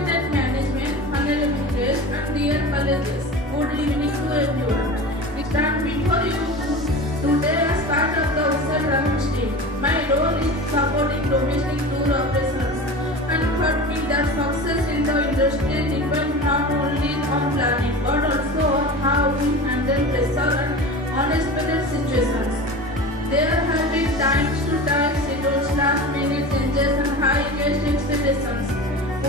Unlimited management, unlimited rest, and real colleges. Good evening to everyone. We stand before you today as part of the Usha Travels team. My role is supporting domestic tour operations and taught me that success in the industry depends not only on planning but also on how we handle pressure and unexpected situations. There have been times to tight schedules, last minute changes, and high guest expectations.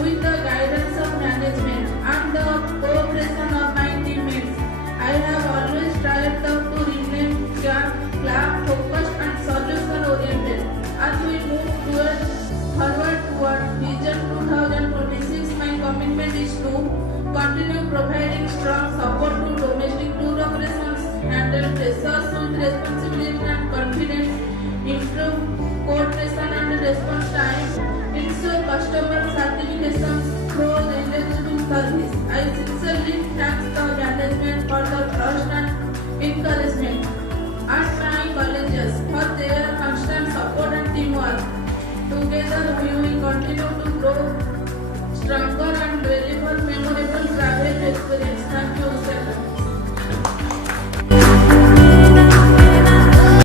With the guidance of management and the cooperation of my teammates, I have always tried to remain calm, focused, and solution-oriented. As we move forward toward Vision 2026, my commitment is to continue providing strong support to domestic tour operations, handle pressures with responsibility and confidence, improve coordination and response time, ensure customer satisfaction